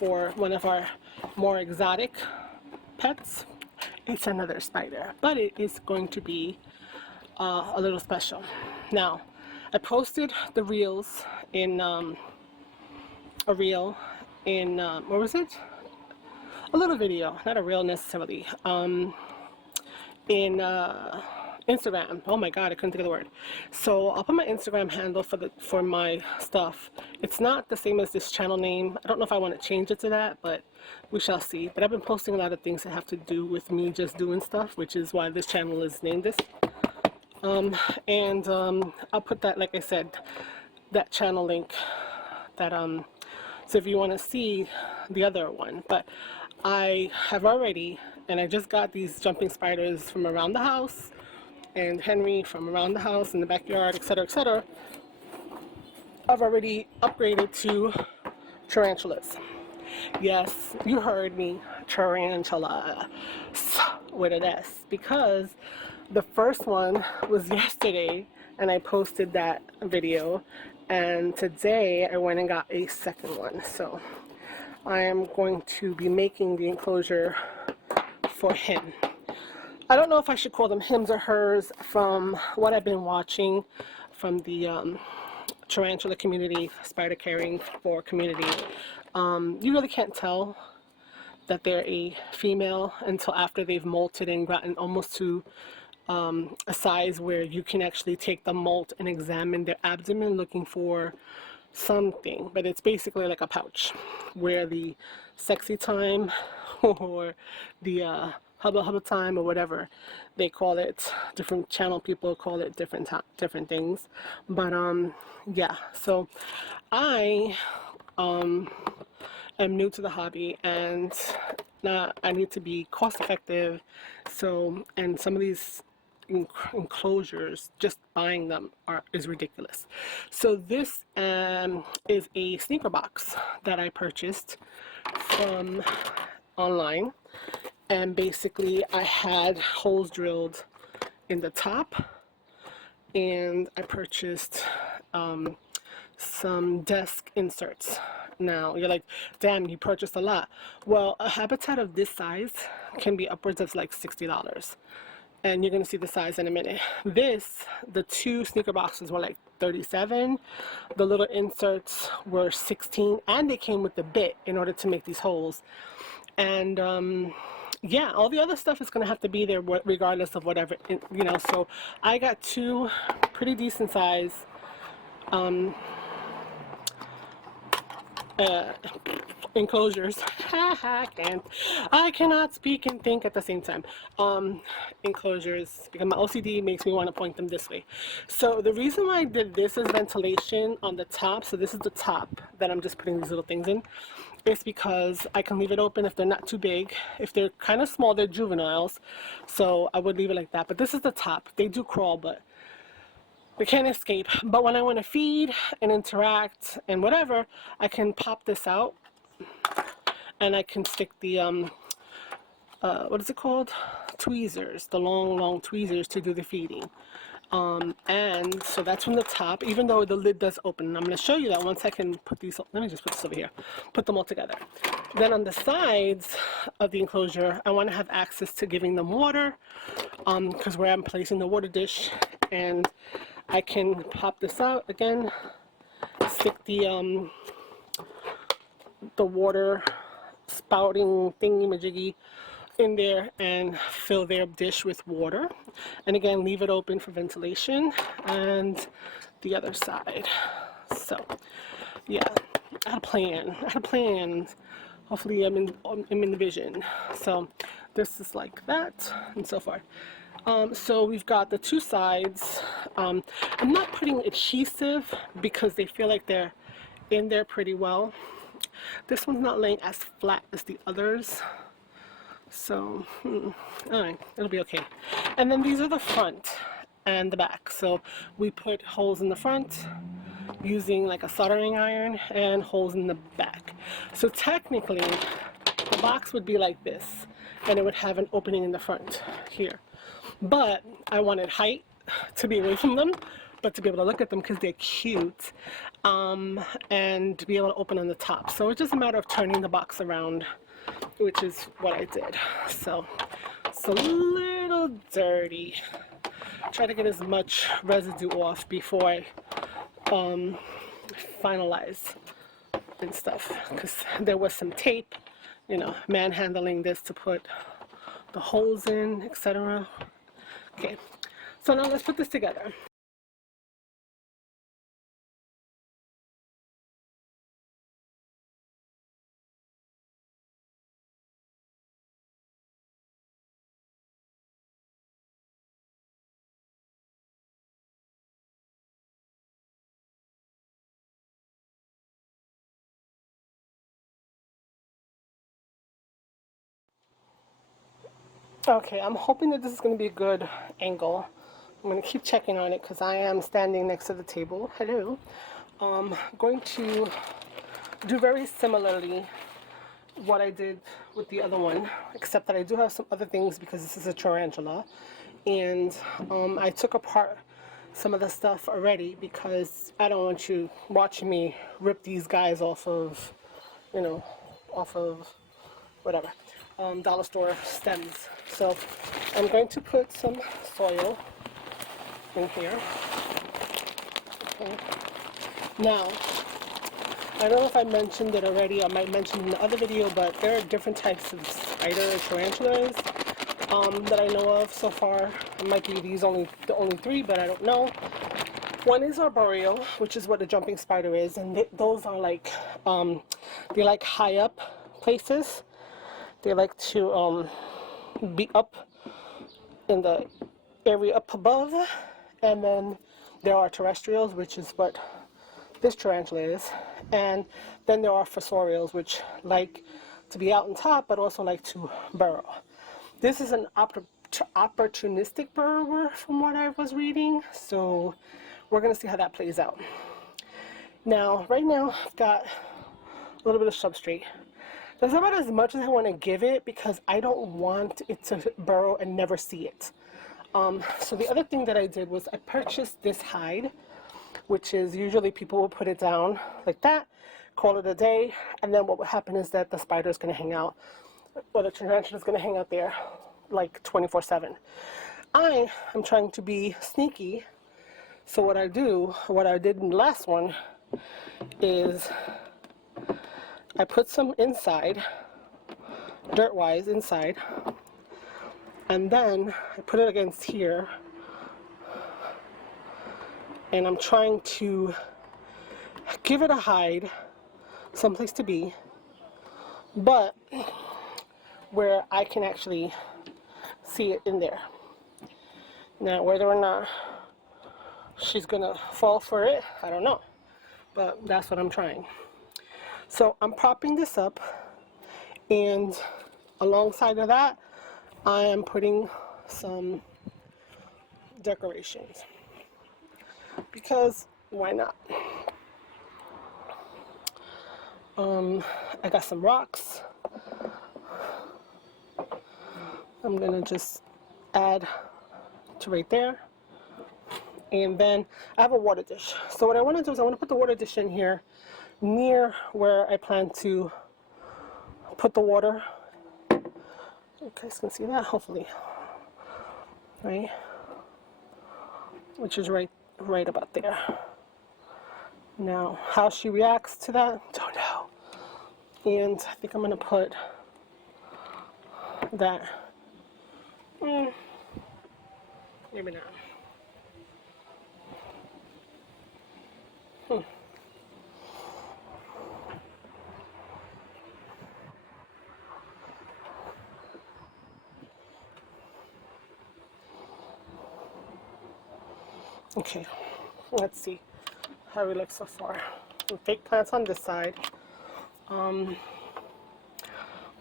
for one of our more exotic pets. It's another spider, but it is going to be a little special. Now, I posted the reels in a reel in what was it? A little video, not a reel necessarily. In Instagram. Oh my god, I couldn't think of the word. So I'll put my Instagram handle for my stuff. It's not the same as this channel name. I don't know if I want to change it to that, but we shall see. But I've been posting a lot of things that have to do with me just doing stuff, which is why this channel is named this. I'll put that, like I said, that channel link, that so if you want to see the other one. But I have already, and I just got these jumping spiders from around the house, and Henry from around the house, in the backyard, etc., etc. I've already upgraded to tarantulas. Yes, you heard me, tarantula with an S, because the first one was yesterday and I posted that video, and today I went and got a second one. So I am going to be making the enclosure for him. I don't know if I should call them hims or hers. From what I've been watching from the tarantula community, spider caring for community, you really can't tell that they're a female until after they've molted and gotten almost to a size where you can actually take the molt and examine their abdomen looking for something. But it's basically like a pouch where the sexy time or the hubba time or whatever they call it, different channel people call it different things. But yeah, so I am new to the hobby, and I need to be cost effective. So, and some of these enclosures, just buying them is ridiculous. So this is a sneaker box that I purchased from online, and basically I had holes drilled in the top, and I purchased some desk inserts. Now you're like, damn, you purchased a lot. Well, a habitat of this size can be upwards of like $60, and you're gonna see the size in a minute. The two sneaker boxes were like $37. The little inserts were $16, and they came with the bit in order to make these holes. And yeah, all the other stuff is gonna have to be there regardless of whatever, you know. So I got two pretty decent size enclosures. I cannot speak and think at the same time. Enclosures, because my OCD makes me want to point them this way. So the reason why I did this is ventilation on the top. So this is the top that I'm just putting these little things in. It's because I can leave it open if they're not too big. If they're kind of small, they're juveniles, so I would leave it like that. But this is the top. They do crawl, but they can't escape. But when I want to feed and interact and whatever, I can pop this out, and I can stick the what is it called? Tweezers, the long tweezers to do the feeding. And so that's from the top, even though the lid does open. And I'm going to show you that once I can put these, let me just put this over here, put them all together. Then on the sides of the enclosure, I want to have access to giving them water, because where I'm placing the water dish, and I can pop this out again, stick the water spouting thingy-majiggy in there and fill their dish with water, and again leave it open for ventilation, and the other side. So yeah, I had a plan. Hopefully I'm in the vision. So this is like that and so far. So we've got the two sides. I'm not putting adhesive because they feel like they're in there pretty well. This one's not laying as flat as the others. So, alright, it'll be okay. And then these are the front and the back. So we put holes in the front using like a soldering iron, and holes in the back. So technically, the box would be like this, and it would have an opening in the front here. But I wanted height to be away from them, but to be able to look at them because they're cute, and to be able to open on the top. So it's just a matter of turning the box around, which is what I did. So it's a little dirty. Try to get as much residue off before I finalize and stuff, because there was some tape, you know, manhandling this to put the holes in, etc. Okay, so now let's put this together. Okay, I'm hoping that this is going to be a good angle. I'm going to keep checking on it because I am standing next to the table. Hello. Going to do very similarly what I did with the other one, except that I do have some other things because this is a tarantula. And I took apart some of the stuff already because I don't want you watching me rip these guys off of, you know, off of whatever, dollar store stems. So I'm going to put some soil in here. Okay. Now, I don't know if I mentioned it already, I might mention in the other video, but there are different types of spider tarantulas that I know of so far. It might be the only three, but I don't know. One is arboreal, which is what a jumping spider is, and those are like, they like high up places. They like to be up in the area up above, and then there are terrestrials, which is what this tarantula is, and then there are fossorials, which like to be out on top but also like to burrow. This is an opportunistic burrower from what I was reading, so we're going to see how that plays out. Now, right now I've got a little bit of substrate. That's about as much as I want to give it because I don't want it to burrow and never see it. So the other thing that I did was I purchased this hide, which is usually people will put it down like that, call it a day, and then what would happen is that the spider is going to hang out, or the tarantula is going to hang out there like 24/7. I am trying to be sneaky, so what I did in the last one is I put some inside, dirt-wise inside, and then I put it against here, and I'm trying to give it a hide, someplace to be, but where I can actually see it in there. Now, whether or not she's gonna fall for it, I don't know, but that's what I'm trying. So I'm propping this up, and alongside of that, I am putting some decorations, because why not? I got some rocks. I'm gonna just add to right there, and then I have a water dish. So what I want to do is I want to put the water dish in here near where I plan to put the water. You guys can see that, hopefully, right? Which is right about there. Now, how she reacts to that, don't know. And I think I'm gonna put that. Maybe not. Okay, let's see how we look so far. Some fake plants on this side. I'm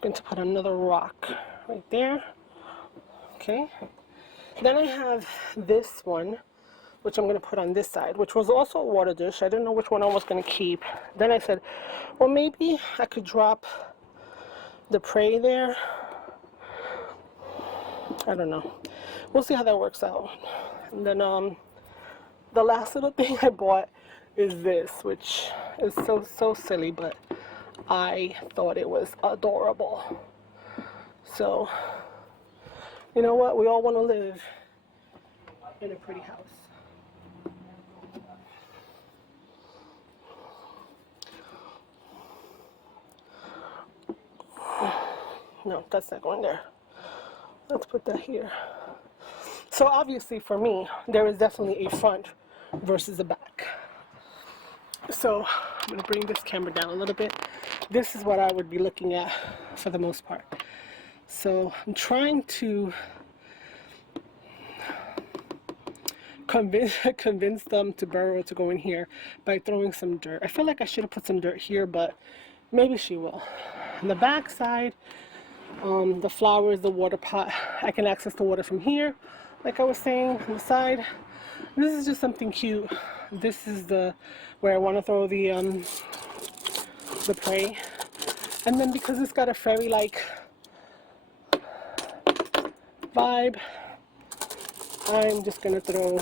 going to put another rock right there. Okay. Then I have this one, which I'm going to put on this side, which was also a water dish. I didn't know which one I was going to keep. Then I said, well, maybe I could drop the prey there. I don't know. We'll see how that works out. And then the last little thing I bought is this, which is so silly, but I thought it was adorable. So, you know what? We all want to live in a pretty house. No, that's not going there. Let's put that here. So obviously for me, there is definitely a front versus a back. So I'm going to bring this camera down a little bit. This is what I would be looking at for the most part. So I'm trying to convince them to borrow to go in here by throwing some dirt. I feel like I should have put some dirt here, but maybe she will. On the back side, the flowers, the water pot, I can access the water from here, like I was saying. On the side, this is just something cute. This is the where I want to throw the prey, and then because it's got a fairy-like vibe, I'm just gonna throw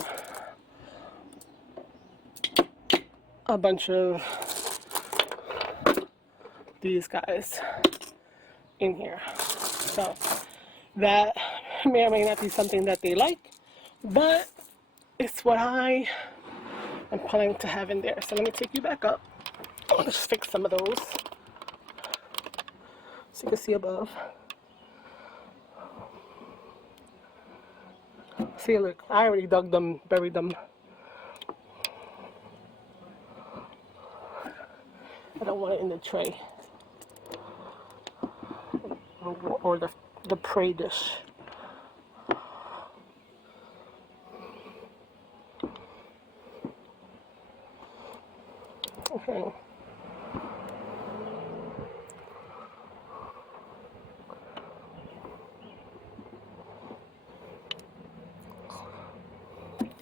a bunch of these guys in here. So that may or may not be something that they like, but it's what I am planning to have in there. So let me take you back up. Let's fix some of those so you can see above. See, look, I already dug them, buried them. I don't want it in the tray or the prey dish. Okay.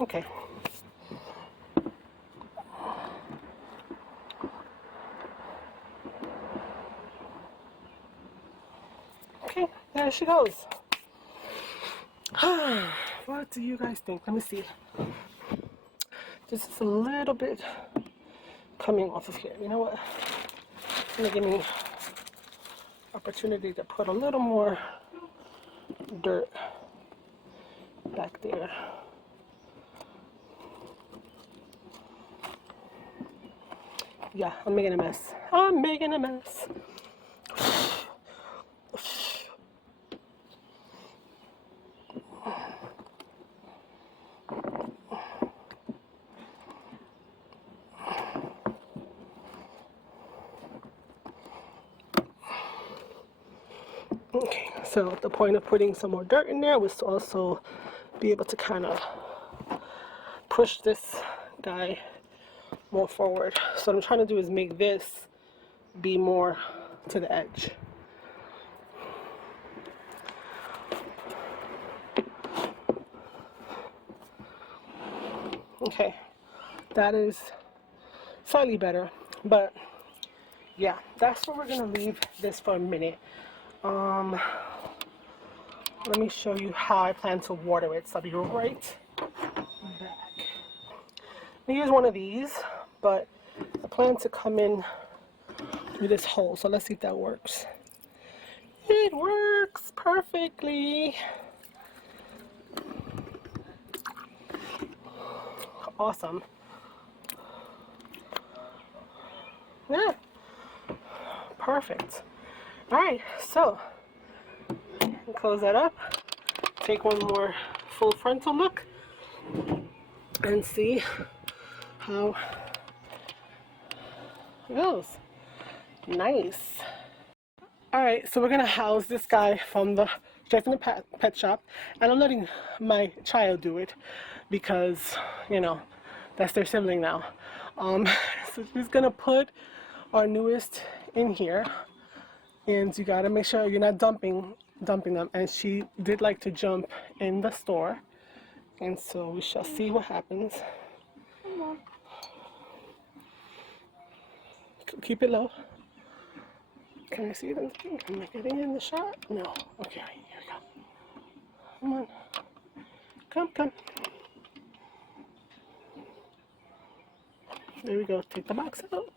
Okay. Okay, there she goes. What do you guys think? Let me see. This is a little bit coming off of here. You know what? It's gonna give me opportunity to put a little more dirt back there. Yeah, I'm making a mess. I'm making a mess. Okay, so the point of putting some more dirt in there was to also be able to kind of push this guy more forward. So what I'm trying to do is make this be more to the edge. Okay, that is slightly better, but yeah, that's where we're gonna leave this for a minute. Let me show you how I plan to water it. So I'll be right back. I use one of these, but I plan to come in through this hole. So let's see if that works. It works perfectly. Awesome. Yeah, perfect. All right, so close that up, take one more full frontal look and see how it goes. Nice. All right, so we're gonna house this guy from the straight from the pet shop, and I'm letting my child do it because, you know, that's their sibling now. So she's gonna put our newest in here, and you gotta make sure you're not dumping them. And she did like to jump in the store, and so we shall see what happens. Keep it low. Can I see it in the thing? Am I getting in the shot? No. Okay, here we go. Come on. Come. There we go. Take the box out.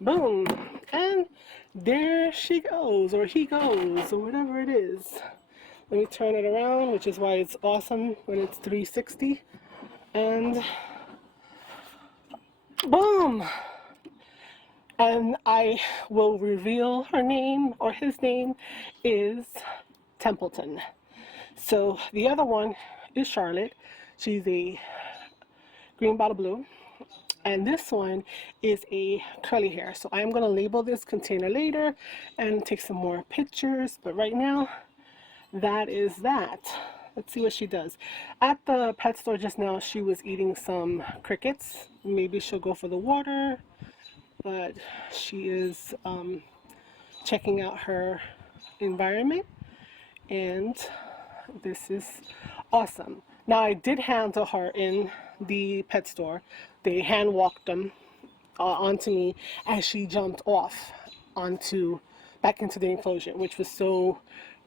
Boom. And there she goes, or he goes, or whatever it is. Let me turn it around, which is why it's awesome when it's 360. And boom. And I will reveal her name, or his name is Templeton. So the other one is Charlotte. She's a green bottle blue. And this one is a curly hair. So I'm going to label this container later and take some more pictures. But right now, that is that. Let's see what she does. At the pet store just now, she was eating some crickets. Maybe she'll go for the water. But she is checking out her environment. And this is awesome. Now, I did handle her in the pet store. They hand walked them onto me as she jumped off back into the enclosure, which was so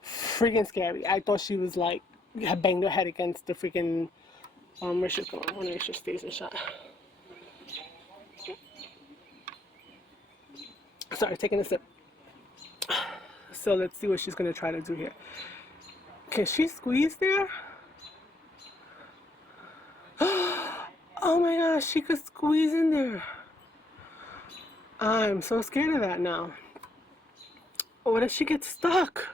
freaking scary. I thought she was like, had banged her head against the freaking, where she's going. I want to make sure she stays in shot. Sorry, taking a sip. So let's see what she's going to try to do here. Can she squeeze there? Oh my gosh, she could squeeze in there. I'm so scared of that now. What if she gets stuck?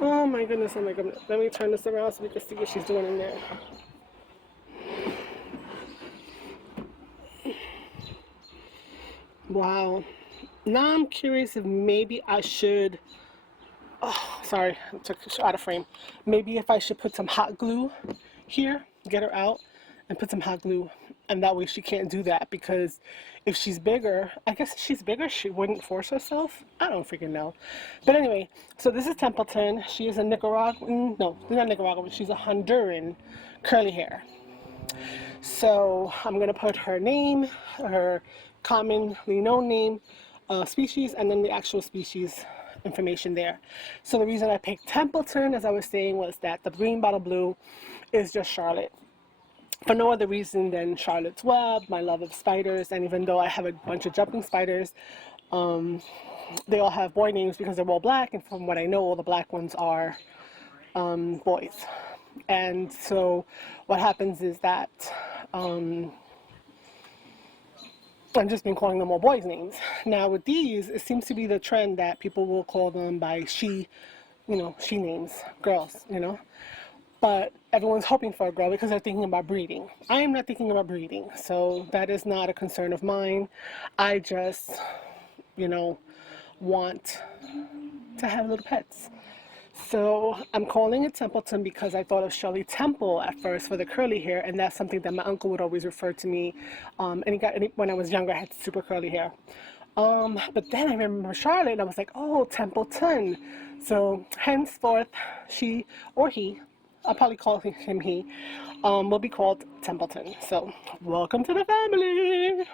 Oh my goodness, oh my goodness. Let me turn this around so we can see what she's doing in there. Wow. Now I'm curious if maybe I should, oh, sorry, I took it out of frame. Maybe if I should put some hot glue here, get her out, and put some hot glue, and that way she can't do that, because if she's bigger, I guess if she's bigger, she wouldn't force herself. I don't freaking know. But anyway, so this is Templeton. She is a Nicaraguan, no, not Nicaraguan, she's a Honduran curly hair. So I'm gonna put her name, her commonly known name, species, and then the actual species information there. So the reason I picked Templeton, as I was saying, was that the green bottle blue is just Charlotte. For no other reason than Charlotte's Web, my love of spiders, and even though I have a bunch of jumping spiders, they all have boy names because they're all black, and from what I know, all the black ones are boys. And so what happens is that I've just been calling them all boys' names. Now with these, it seems to be the trend that people will call them by she names, girls, But everyone's hoping for a girl because they're thinking about breeding. I am not thinking about breeding, so that is not a concern of mine. I just, want to have little pets. So I'm calling it Templeton because I thought of Shirley Temple at first for the curly hair, and that's something that my uncle would always refer to me. When I was younger, I had super curly hair. But then I remember Charlotte, and I was like, oh, Templeton. So henceforth, she or he, I'll probably call him he, will be called Templeton. So welcome to the family.